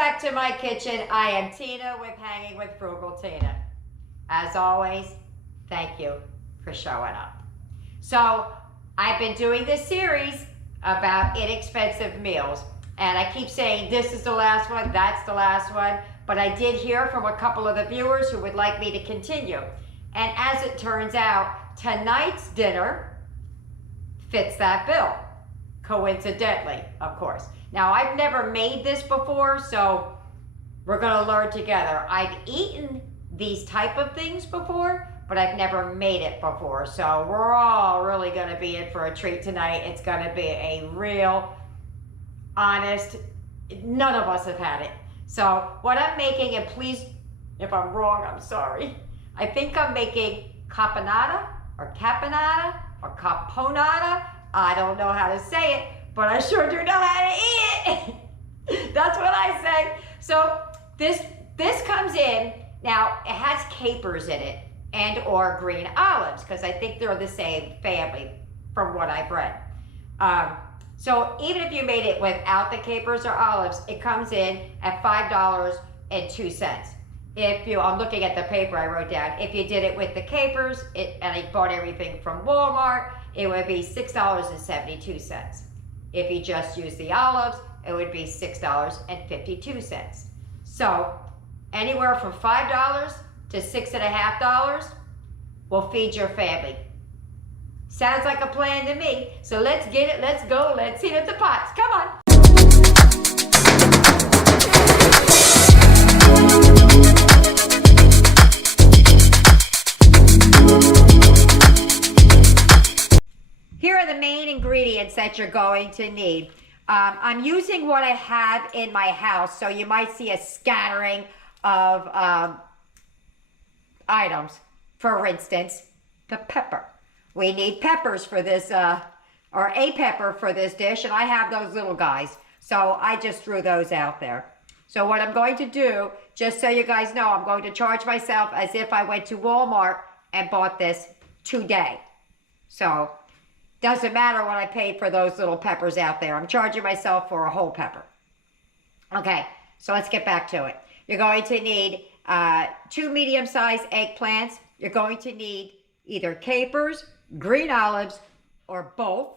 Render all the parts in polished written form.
back to my kitchen. I am Tina with Hanging with Frugal Tina. As always, thank you for showing up. So I've been doing this series about inexpensive meals, and I keep saying this is the last one, that's the last one, but I did hear from a couple of the viewers who would like me to continue. And as it turns out, tonight's dinner fits that bill, coincidentally, of course. Now, I've never made this before, so we're gonna learn together. I've eaten these type of things before, but I've never made it before. So we're all really gonna be in for a treat tonight. It's gonna be a real, honest, none of us have had it. So what I'm making, and please, if I'm wrong, I'm sorry. I think I'm making caponata or caponata or caponata. I don't know how to say it, but I sure do know how to eat it. That's what I say. So this comes in, now it has capers in it and or green olives, because I think they're the same family from what I've read. So even if you made it without the capers or olives, it comes in at $5.02. If you, I'm looking at the paper I wrote down, if you did it with the capers, and I bought everything from Walmart, it would be $6.72. If you just use the olives, it would be $6.52. So anywhere from $5 to $6.50 will feed your family. Sounds like a plan to me. So let's get it, let's go, let's heat up the pots. Come on. Here are the main ingredients that you're going to need. I'm using what I have in my house, so you might see a scattering of items. For instance, the pepper. We need peppers for this, or a pepper for this dish, and I have those little guys, so I just threw those out there. So what I'm going to do, just so you guys know, I'm going to charge myself as if I went to Walmart and bought this today. So doesn't matter what I paid for those little peppers out there. I'm charging myself for a whole pepper. Okay, so let's get back to it. You're going to need 2 medium-sized eggplants. You're going to need either capers, green olives, or both.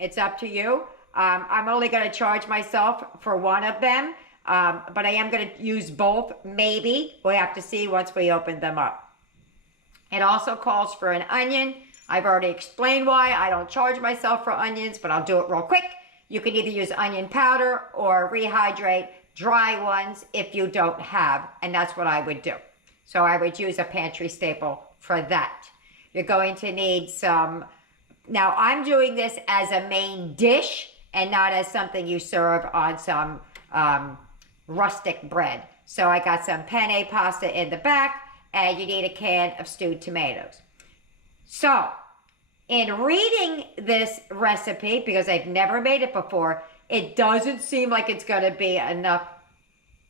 It's up to you. I'm only going to charge myself for one of them, but I am going to use both, maybe. We'll have to see once we open them up. It also calls for an onion. I've already explained why I don't charge myself for onions, but I'll do it real quick. You can either use onion powder or rehydrate dry ones if you don't have, and that's what I would do. So I would use a pantry staple for that. You're going to need some, now I'm doing this as a main dish and not as something you serve on some rustic bread. So I got some penne pasta in the back, and you need a can of stewed tomatoes. So, in reading this recipe, because I've never made it before, it doesn't seem like it's going to be enough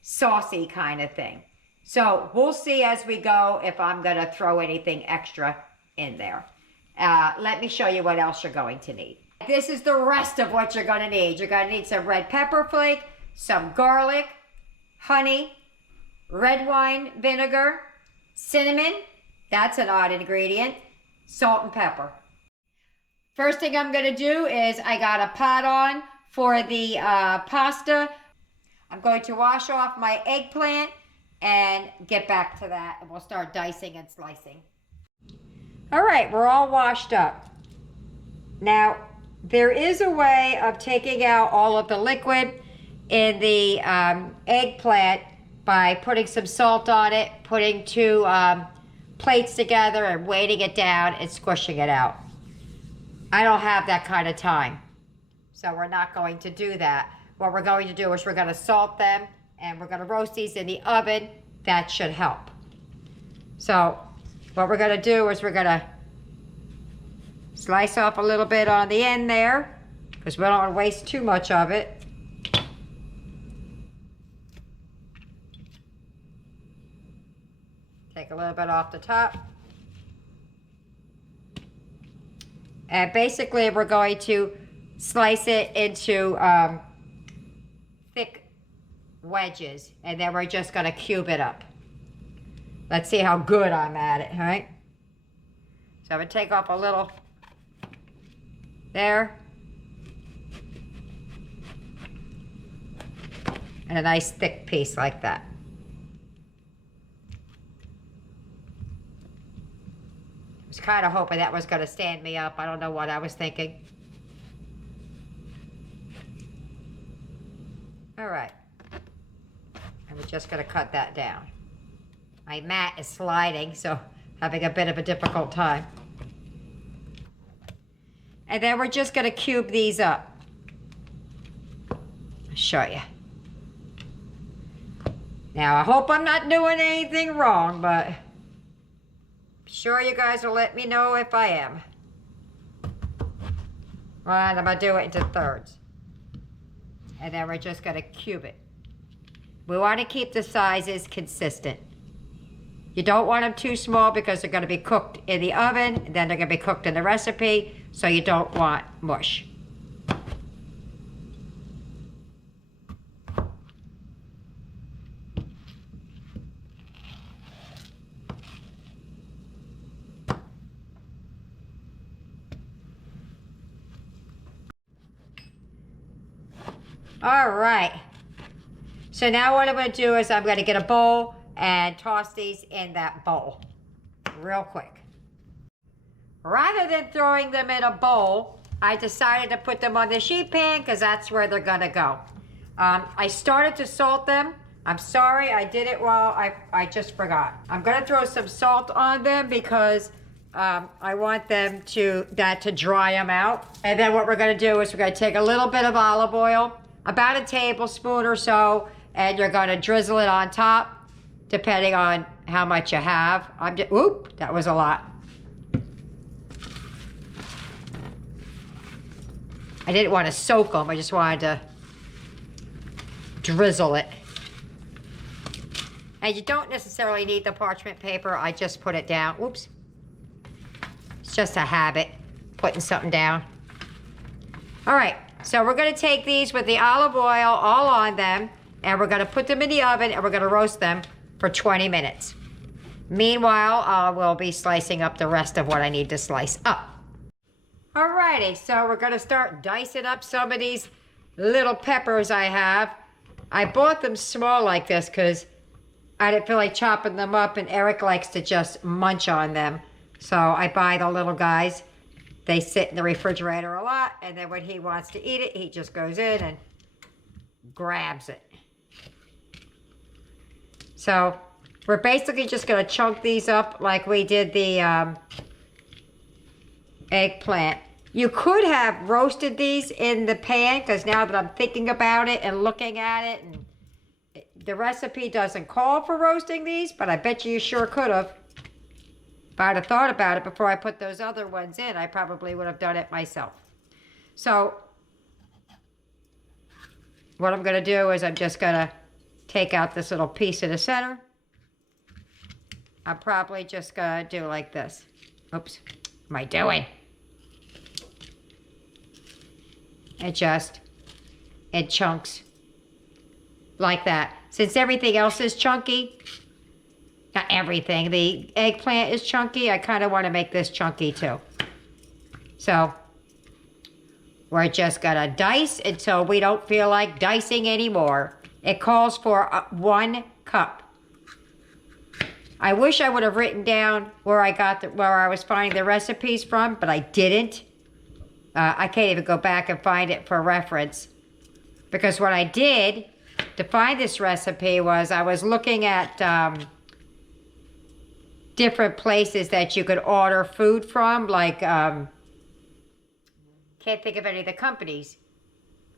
saucy kind of thing. So, we'll see as we go if I'm going to throw anything extra in there. Let me show you what else you're going to need. This is the rest of what you're going to need. You're going to need some red pepper flake, some garlic, honey, red wine vinegar, cinnamon, that's an odd ingredient, salt and pepper. First thing I'm going to do is I got a pot on for the pasta. I'm going to wash off my eggplant and get back to that, and we'll start dicing and slicing. All right, we're all washed up. Now, there is a way of taking out all of the liquid in the eggplant by putting some salt on it, putting 2 plates together and weighting it down and squishing it out. I don't have that kind of time, so we're not going to do that. What we're going to do is we're going to salt them, and we're going to roast these in the oven. That should help. So what we're going to do is we're going to slice off a little bit on the end there, because we don't want to waste too much of it. Take a little bit off the top. And basically we're going to slice it into thick wedges, and then we're just gonna cube it up. Let's see how good I'm at it, all right? So I'm gonna take off a little there. And a nice thick piece like that. I was kind of hoping that was gonna stand me up. I don't know what I was thinking. All right. And we're just gonna cut that down. My mat is sliding, so having a bit of a difficult time. And then we're just gonna cube these up. I'll show you. Now, I hope I'm not doing anything wrong, but I'm sure you guys will let me know if I am. Right, I'm gonna do it into thirds. And then we're just gonna cube it. We wanna keep the sizes consistent. You don't want them too small because they're gonna be cooked in the oven, and then they're gonna be cooked in the recipe, so you don't want mush. All right. So now what I'm gonna do is I'm gonna get a bowl and toss these in that bowl real quick. Rather than throwing them in a bowl, I decided to put them on the sheet pan because that's where they're gonna go. I started to salt them. I'm sorry, I did it while I just forgot. I'm gonna throw some salt on them because I want them to dry them out. And then what we're gonna do is we're gonna take a little bit of olive oil, about a tablespoon or so, and you're gonna drizzle it on top, depending on how much you have. Oop, that was a lot. I didn't want to soak them, I just wanted to drizzle it. And you don't necessarily need the parchment paper, I just put it down. Oops. It's just a habit, putting something down. All right, so we're gonna take these with the olive oil all on them, and we're gonna put them in the oven, and we're gonna roast them for 20 minutes. Meanwhile, I will be slicing up the rest of what I need to slice up. Alrighty, so we're gonna start dicing up some of these little peppers I have. I bought them small like this because I didn't feel like chopping them up, and Eric likes to just munch on them. So I buy the little guys. They sit in the refrigerator a lot, and then when he wants to eat it, he just goes in and grabs it. So we're basically just gonna chunk these up like we did the eggplant. You could have roasted these in the pan, because now that I'm thinking about it and looking at it, and the recipe doesn't call for roasting these, but I bet you sure could have. If I'd have thought about it before I put those other ones in, I probably would have done it myself. So what I'm gonna do is I'm just gonna take out this little piece in the center. I'm probably just gonna do like this. Oops, what am I doing? And just in chunks like that. Since everything else is chunky, not everything, the eggplant is chunky, I kind of want to make this chunky too. So we're just gonna dice until we don't feel like dicing anymore. It calls for 1 cup. I wish I would have written down where I was finding the recipes from, but I didn't. I can't even go back and find it for reference, because what I did to find this recipe was I was looking at different places that you could order food from, like can't think of any of the companies,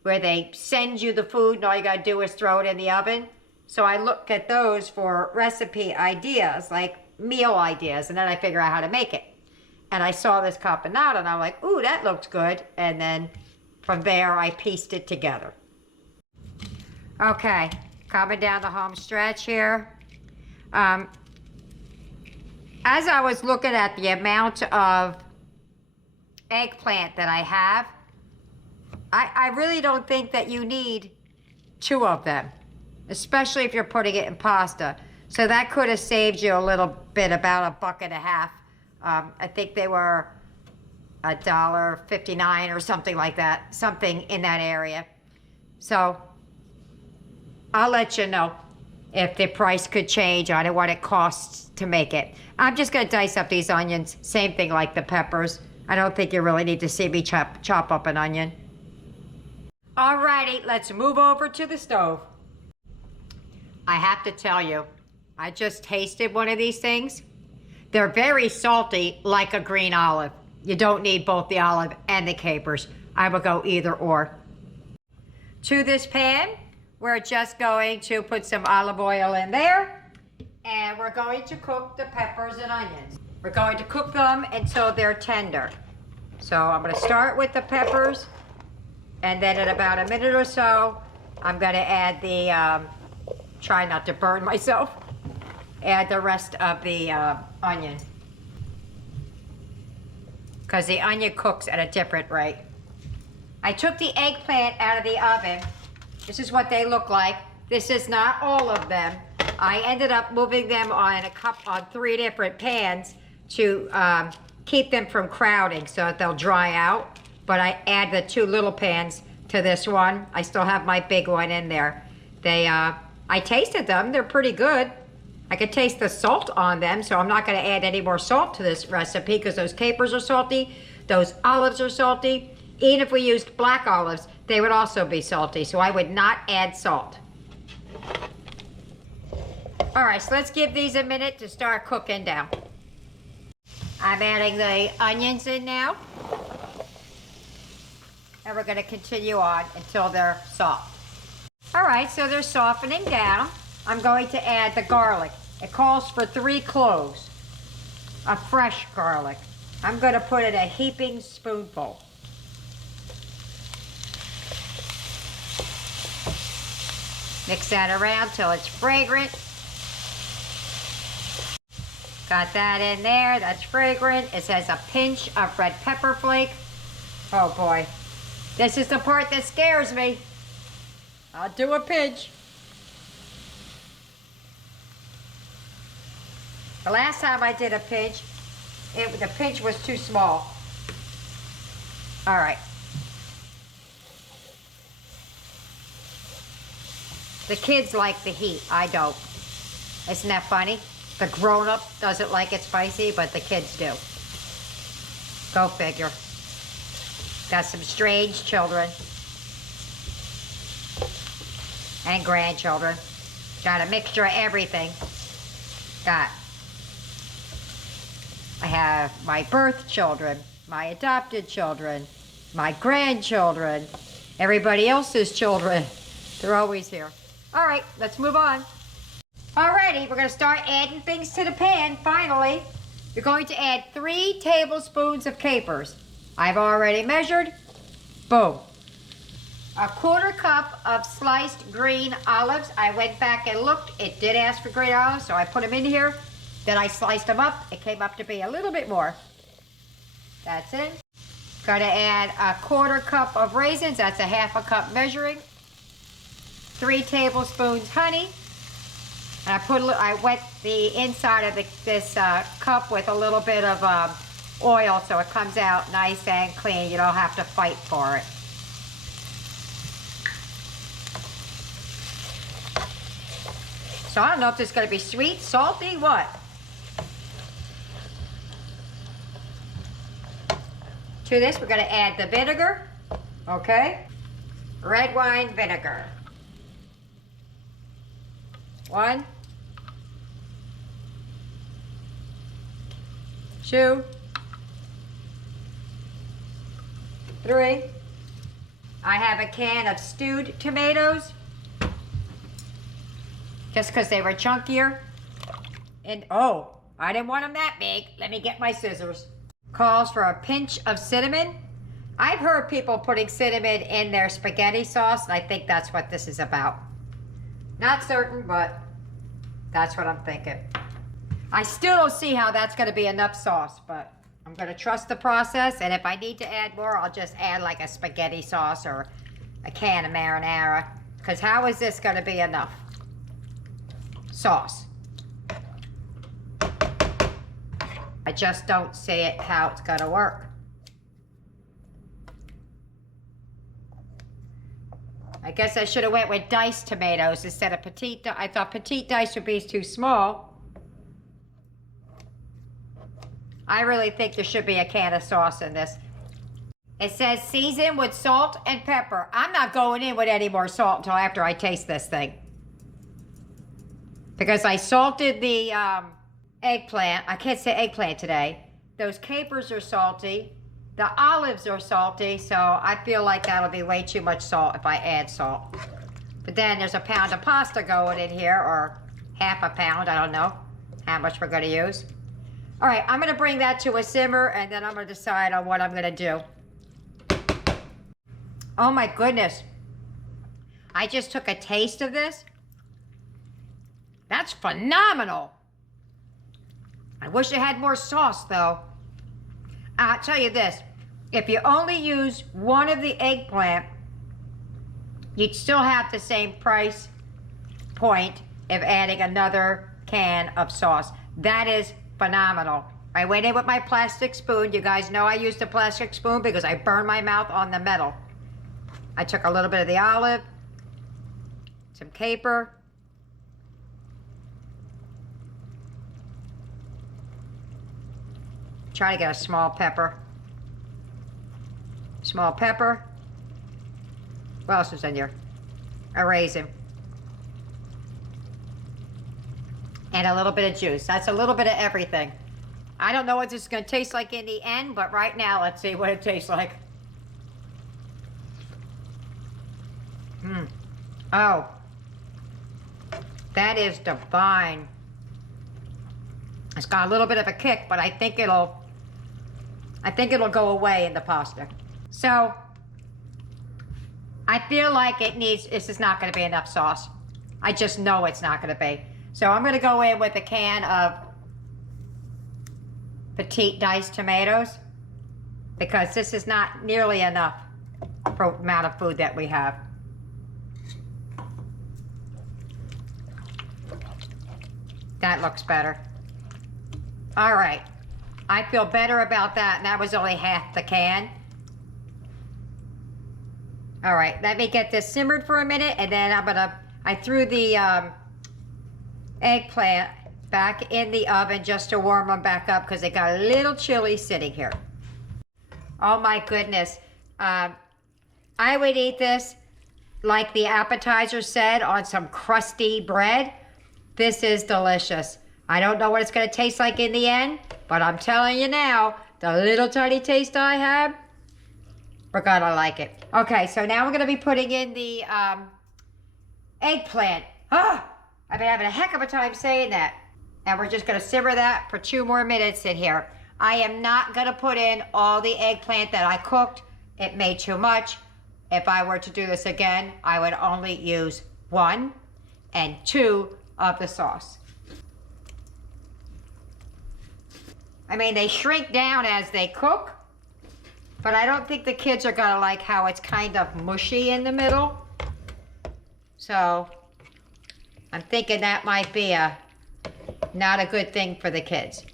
where they send you the food and all you gotta do is throw it in the oven. So I look at those for recipe ideas, like meal ideas, and then I figure out how to make it. And I saw this caponata, and I'm like, ooh, that looks good. And then from there, I pieced it together. Okay, coming down the home stretch here. As I was looking at the amount of eggplant that I have, I really don't think that you need 2 of them. especially if you're putting it in pasta. So that could have saved you a little bit, about $1.50. I think they were $1.59 or something like that, something in that area. So I'll let you know if the price could change on it, what it costs to make it. I'm just gonna dice up these onions, same thing like the peppers. I don't think you really need to see me chop up an onion. Alrighty, let's move over to the stove. I have to tell you, I just tasted one of these things. They're very salty, like a green olive. You don't need both the olive and the capers. I would go either or. To this pan, we're just going to put some olive oil in there, and we're going to cook the peppers and onions. We're going to cook them until they're tender. So I'm gonna start with the peppers, and then in about a minute or so, I'm gonna add the, try not to burn myself, add the rest of the onion. Because the onion cooks at a different rate. I took the eggplant out of the oven. This is what they look like. This is not all of them. I ended up moving them on 3 different pans to keep them from crowding so that they'll dry out. But I add the 2 little pans to this one. I still have my big one in there. I tasted them, they're pretty good. I could taste the salt on them, so I'm not gonna add any more salt to this recipe because those capers are salty, those olives are salty. Even if we used black olives, they would also be salty, so I would not add salt. All right, so let's give these a minute to start cooking down. I'm adding the onions in now. And we're gonna continue on until they're soft. All right, so they're softening down. I'm going to add the garlic. It calls for 3 cloves of fresh garlic. I'm gonna put in a heaping spoonful. Mix that around till it's fragrant. Got that in there, that's fragrant. It says a pinch of red pepper flake. Oh boy, this is the part that scares me. I'll do a pinch. The last time I did a pinch, the pinch was too small. All right. The kids like the heat, I don't. Isn't that funny? The grown-up doesn't like it spicy, but the kids do. Go figure. Got some strange children. And grandchildren. Got a mixture of everything. I have my birth children, my adopted children, my grandchildren, everybody else's children. They're always here. All right, let's move on. Alrighty, we're gonna start adding things to the pan, finally. You're going to add 3 tablespoons of capers. I've already measured. Boom. A 1/4 cup of sliced green olives. I went back and looked. It did ask for green olives, so I put them in here. Then I sliced them up. It came up to be a little bit more. That's it. Gonna add a 1/4 cup of raisins. That's a 1/2 cup measuring. 3 tablespoons honey. And I wet the inside of this cup with a little bit of oil so it comes out nice and clean. You don't have to fight for it. So I don't know if this is going to be sweet, salty, what? To this, we're going to add the vinegar, okay? Red wine vinegar. 1, 2, 3. I have a can of stewed tomatoes, just because they were chunkier. And oh, I didn't want them that big. Let me get my scissors. Calls for a pinch of cinnamon. I've heard people putting cinnamon in their spaghetti sauce, and I think that's what this is about. Not certain, but that's what I'm thinking. I still don't see how that's gonna be enough sauce, but I'm gonna trust the process, and if I need to add more, I'll just add like a spaghetti sauce or a can of marinara, because how is this gonna be enough? sauce. I just don't see it how it's gonna work. I guess I should have went with diced tomatoes instead of petite. I thought petite diced would be too small. I really think there should be a can of sauce in this. It says season with salt and pepper. I'm not going in with any more salt until after I taste this thing. Because I salted the eggplant. I can't say eggplant today. Those capers are salty. The olives are salty, so I feel like that'll be way too much salt if I add salt. But then there's a pound of pasta going in here, or half a pound, I don't know how much we're gonna use. All right, I'm gonna bring that to a simmer and then I'm gonna decide on what I'm gonna do. Oh my goodness. I just took a taste of this. That's phenomenal. I wish it had more sauce though. I'll tell you this, if you only use one of the eggplant, you'd still have the same price point of adding another can of sauce. That is phenomenal. I went in with my plastic spoon. You guys know I used a plastic spoon because I burned my mouth on the metal. I took a little bit of the olive, some caper, try to get a small pepper. Small pepper. What else is in here? A raisin. And a little bit of juice. That's a little bit of everything. I don't know what this is going to taste like in the end, but right now, let's see what it tastes like. Oh. That is divine. It's got a little bit of a kick, but I think it'll go away in the pasta. So, I feel like this is not going to be enough sauce. I just know it's not going to be. So I'm going to go in with a can of petite diced tomatoes because this is not nearly enough for the amount of food that we have. That looks better. All right. I feel better about that, and that was only half the can. All right, let me get this simmered for a minute, and then I threw the eggplant back in the oven just to warm them back up because they got a little chilly sitting here. Oh my goodness. I would eat this like the appetizer said on some crusty bread. This is delicious. I don't know what it's going to taste like in the end, but I'm telling you now, the little tiny taste I have, we're going to like it. Okay, so now we're going to be putting in the eggplant. I've been having a heck of a time saying that. And we're just going to simmer that for 2 more minutes in here. I am not going to put in all the eggplant that I cooked. It made too much. If I were to do this again, I would only use 1 and 2 of the sauce. I mean, they shrink down as they cook, but I don't think the kids are gonna like how it's kind of mushy in the middle. So I'm thinking that might be not a good thing for the kids.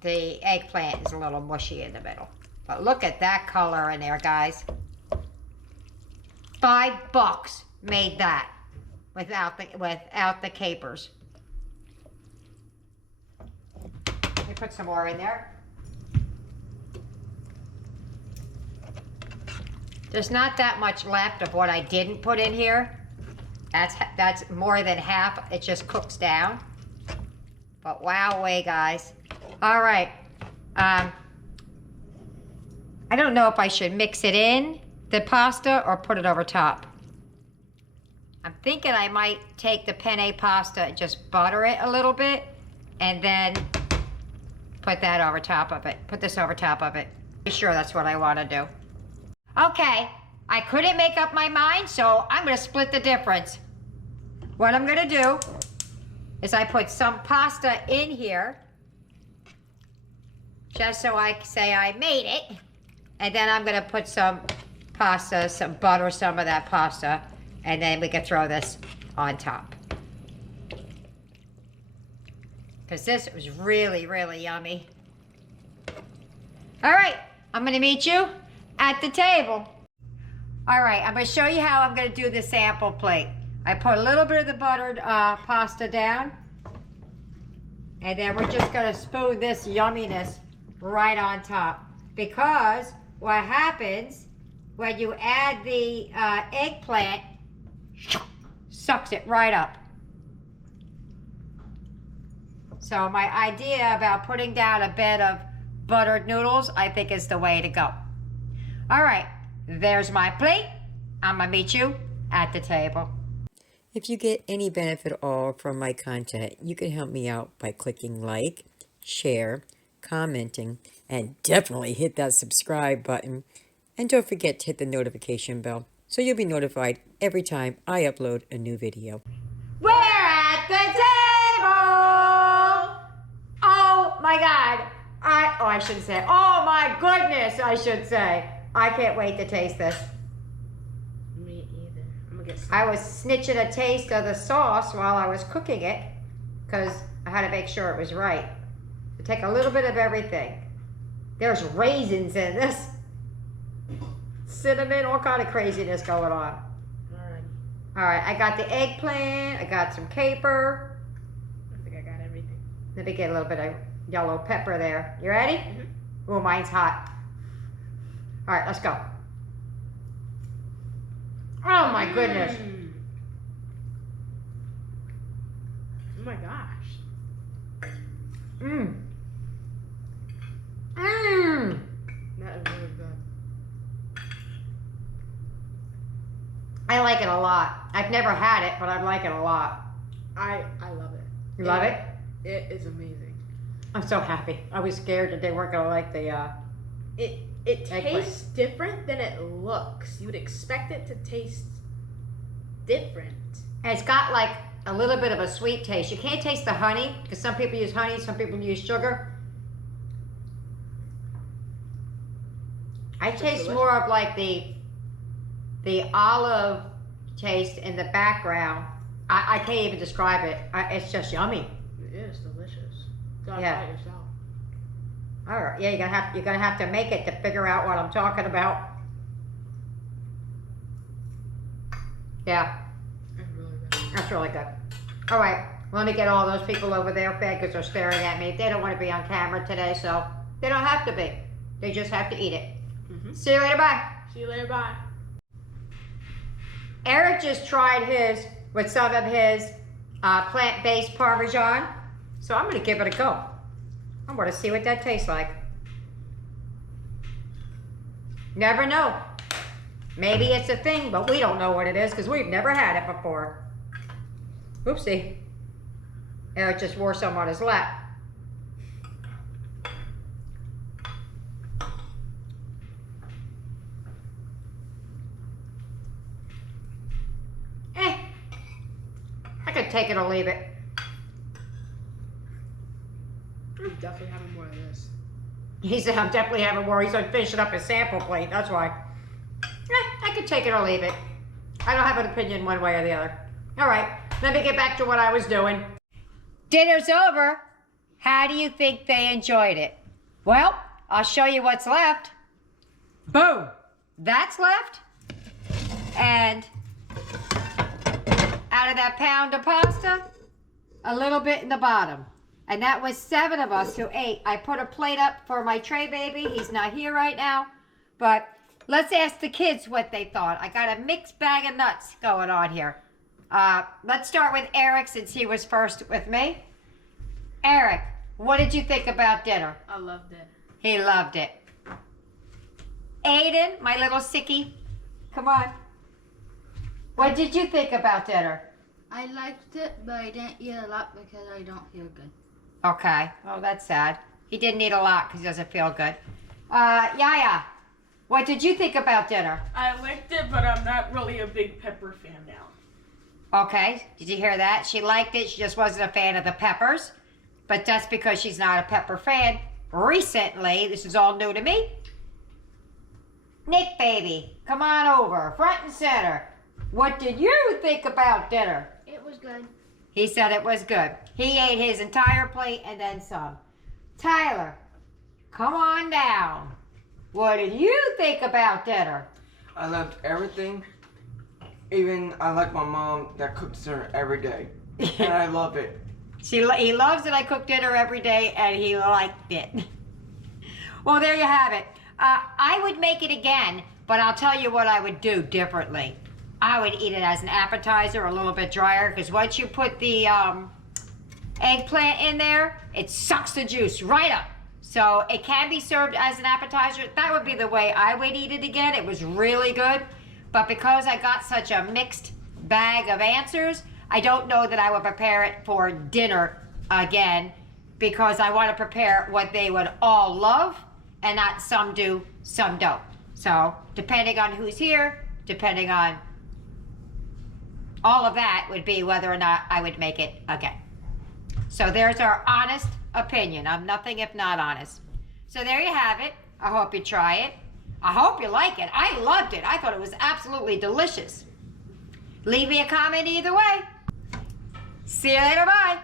The eggplant is a little mushy in the middle. But look at that color in there, guys. $5 made that without the capers. Let me put some more in there. There's not that much left of what I didn't put in here. That's more than half. It just cooks down. But wowee, guys. All right. I don't know if I should mix it in the pasta or put it over top. I'm thinking I might take the penne pasta and just butter it a little bit and then put that over top of it. Put this over top of it. Be sure that's what I want to do. Okay, I couldn't make up my mind, so I'm going to split the difference. What I'm going to do is I put some pasta in here, just so I can say I made it, and then I'm going to put some pasta, some butter, some of that pasta And then we can throw this on top. Because this was really, really yummy. All right, I'm gonna meet you at the table. All right, I'm gonna show you how I'm gonna do the sample plate. I put a little bit of the buttered pasta down, and then we're just gonna spoon this yumminess right on top. Because what happens when you add the eggplant, sucks it right up. So my idea about putting down a bed of buttered noodles, I think is the way to go. All right, there's my plate. I'm gonna meet you at the table. If you get any benefit at all from my content, you can help me out by clicking like, share, commenting, and definitely hit that subscribe button. And don't forget to hit the notification bell so you'll be notified every time I upload a new video. We're at the table! Oh my God. I shouldn't say, oh my goodness, I should say. I can't wait to taste this. Me either. I'm gonna get some. I was snitching a taste of the sauce while I was cooking it because I had to make sure it was right. To take a little bit of everything. There's raisins in this. Cinnamon, all kind of craziness going on. All right, I got the eggplant, I got some caper. I think I got everything. Let me get a little bit of yellow pepper there. You ready? Mm-hmm. Oh, mine's hot. All right, let's go. Oh my goodness. Oh my gosh. Mmm. Mmm. That is really good. I like it a lot. I've never had it, but I like it a lot. I love it. You love it? It is amazing. I'm so happy. I was scared that they weren't gonna like the It eggplant. tastes different than it looks. You would expect it to taste different. And it's got like a little bit of a sweet taste. You can't taste the honey because some people use honey, some people use sugar. I taste delicious. more of like the olive taste in the background. I can't even describe it. It's just yummy. It is delicious. You gotta Yeah. try it yourself. All right, yeah, you're gonna have to make it to figure out what I'm talking about. Yeah, It's really good. that's really good. All right, let me get all those people over there fed because they're staring at me. They don't want to be on camera today, so they don't have to be. They just have to eat it. Mm-hmm. See you later, bye. See you later. Bye. Eric just tried his with some of his plant-based Parmesan, so I'm gonna give it a go. I want to see what that tastes like. Never know. Maybe it's a thing, but we don't know what it is because we've never had it before. Oopsie. Eric just wore some on his lap. I could take it or leave it. I'm definitely having more of this. He said, I'm definitely having more. He's like finishing up his sample plate. That's why. I could take it or leave it. I don't have an opinion one way or the other. All right, let me get back to what I was doing. Dinner's over. How do you think they enjoyed it? Well, I'll show you what's left. Boom. That's left. And out of that pound of pasta, a little bit in the bottom. And that was 7 of us who ate. I put a plate up for my tray baby. He's not here right now. But let's ask the kids what they thought. I got a mixed bag of nuts going on here. Let's start with Eric since he was first with me. Eric, what did you think about dinner? I loved it. He loved it. Aiden, my little sickie, come on. What did you think about dinner? I liked it, but I didn't eat a lot because I don't feel good. Okay. Oh, that's sad. He didn't eat a lot because he doesn't feel good. Yaya, what did you think about dinner? I liked it, but I'm not really a big pepper fan now. Okay. Did you hear that? She liked it. She just wasn't a fan of the peppers. But that's because she's not a pepper fan. Recently, this is all new to me. Nick, baby, come on over. Front and center. What did you think about dinner? It was good. He said it was good. He ate his entire plate and then some. Tyler, come on down. What did you think about dinner? I loved everything. Even I like my mom that cooks dinner every day. And I love it. He loves that I cook dinner every day, and he liked it. Well, there you have it. I would make it again, but I'll tell you what I would do differently. I would eat it as an appetizer, a little bit drier, because once you put the eggplant in there, it sucks the juice right up. So it can be served as an appetizer. That would be the way I would eat it again. It was really good. But because I got such a mixed bag of answers, I don't know that I would prepare it for dinner again, because I want to prepare what they would all love, and not some do, some don't. So depending on who's here, depending on all of that, would be whether or not I would make it again. So there's our honest opinion. I'm nothing if not honest. So there you have it. I hope you try it. I hope you like it. I loved it. I thought it was absolutely delicious. Leave me a comment either way. See you later. Bye.